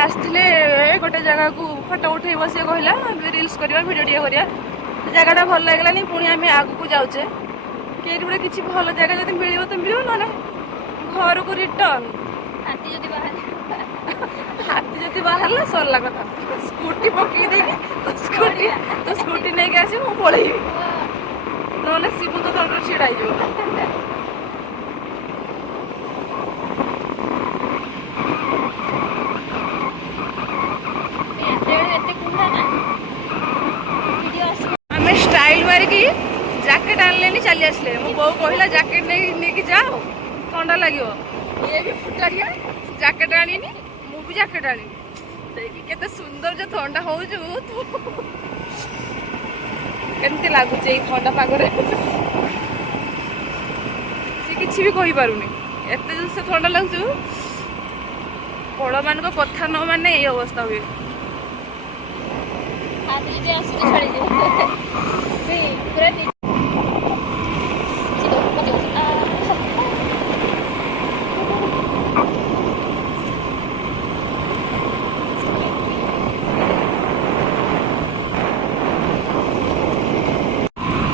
आसते गोटे जगह को फोटो उठेब सी कहला रिल्स करवा भिडियो टे करा जगटा भल लगलानी पुणी आम आग को जाऊे कई गोटे किसी भल जगह जब मिल तो मिल ना घर को रिटर्न हाथी जब बाहर सरला कथा स्कूटी पकई देगी तो स्कूटी नहीं आस पलि ना शिव तो तंत्र छिड़ा आम स्टाइल मारिकी जैकेट आनले चली आसले मो बो कहला जैकेट नहीं जाओ ठंडा लगे ये भी फुटारिया जैकेट आनी मु भी जैकेट आनी देखिए केते सुंदर जो ठंडा हो केमती लगुच ठंडा पागरे सी किसी भी कही पारुनी एत जो से ठंडा लगुच बड़ मान कथा न माने ये अवस्था हुए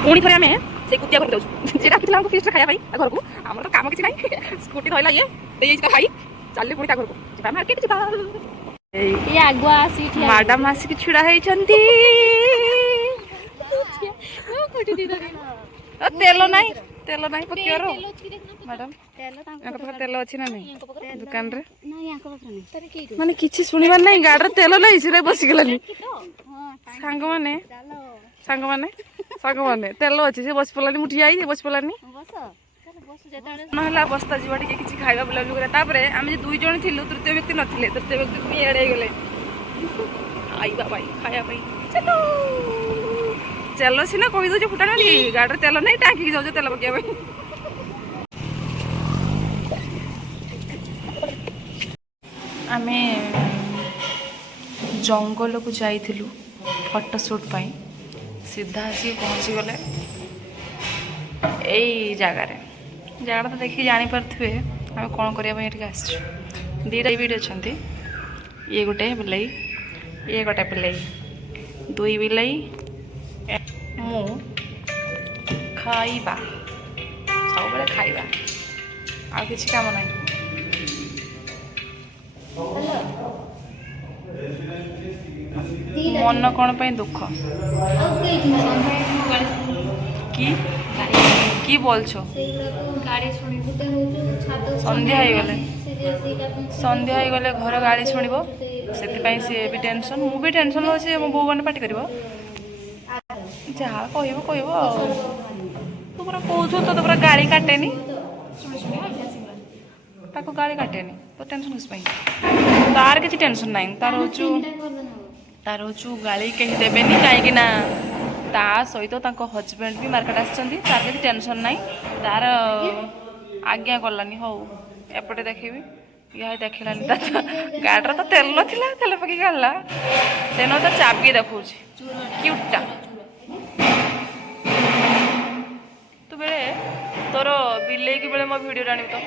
पुणी थे आम से कुतिया घर जाऊँ जी डाक हमको फिस्ट खाया घर को आम तो कम किसी ना स्कूटी धरला ये खाई चल पुणी घर को मार्केट मैडम आसिक छिड़ा तेल नाई तेल नाई पकियार मैडम तेल अच्छी ना नहीं दुकान रे माने किसी शुणिबार नहीं गाड़ी तेल नहीं से बसीगलानी सांग माने तेल अच्छी से बस पलानी मुठी आई बस पलानी ना बस्ता जीवा टे किसी खाଇବା बुलाबुली करा आम दुई जन थी तृतीय व्यक्ति नथिले तृतीय व्यक्ति को एड़े गले आईबा भाई खाया चलो सीना कही दे फुटा ना गाड़ी तेल नहीं टाँकी जाऊ तेल पकड़ा आम जंगल को जाइलु फोटोशूट पाई सीधा आसी पहुँची गले यही जगार जगह तो देखिए जानीपे आम कौन करने दीटा बिट अच्छा ये गोटे बिलाई ये गोटे बिलाई दुई बिलाई मु खाइबा सब खाइबा आ किसी काम ना मन कौन पे दुख कि बोलछो संध्या हो गले घर गाड़ी शुणव से सी भी टेंशन मु भी टेंशन अच्छे मो बो मैंने पार्टी कर जहाँ कह तू पूरा कौच तो पूरा गाड़ी काटेनी गाड़ी काटेनी तो टेंशन किस तार किसी टेंशन ना तार हूँ गाड़ी कहीं देवेनि कहीं ता सहित हजबैंड भी मार्केट आसछंती तार किसी टेंशन ना तार आज्ञा कलानी हौ एपटे देखी या देखलानी गाड़ी तो तेल ना तेल पकई काढ़ला तेना तो चाबी देखा क्यूटा तू बेले तोर बिले की बेले मो वीडियो आनी तो